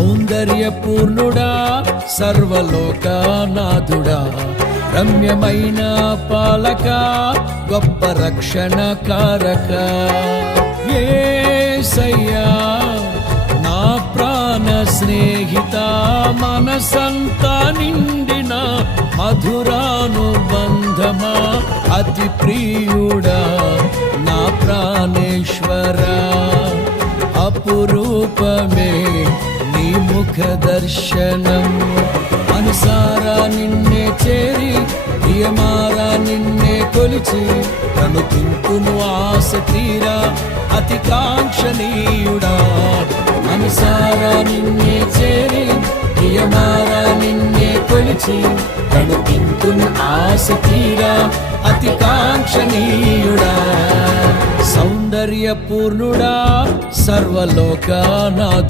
సౌందర్యపూర్ణుడా సర్వలోకనాథుడా రమ్యమైన పాలక గొప్ప రక్షణ కారక యేసయ్యా నా ప్రాణ స్నేహిత మనసంతా నిండిన మధురానుబంధమా అతి ప్రియుడా నా ప్రాణేశ్వరా అపురూపమే నీ ముఖ దర్శనం మనసారా నిన్నే చేరి ప్రియమారా నిన్నే కొలిచి కనుతింపును ఆశ తీరా అతి కాంక్షణీయుడా మనసారా నిన్నే చేరి ప్రియమారా నిన్నే కొలిచి కనుతింపును ఆశ తీరా అతి కాంక్షణీయుడా సౌందర్యపూర్ణుడా సర్వలోకనాథుడా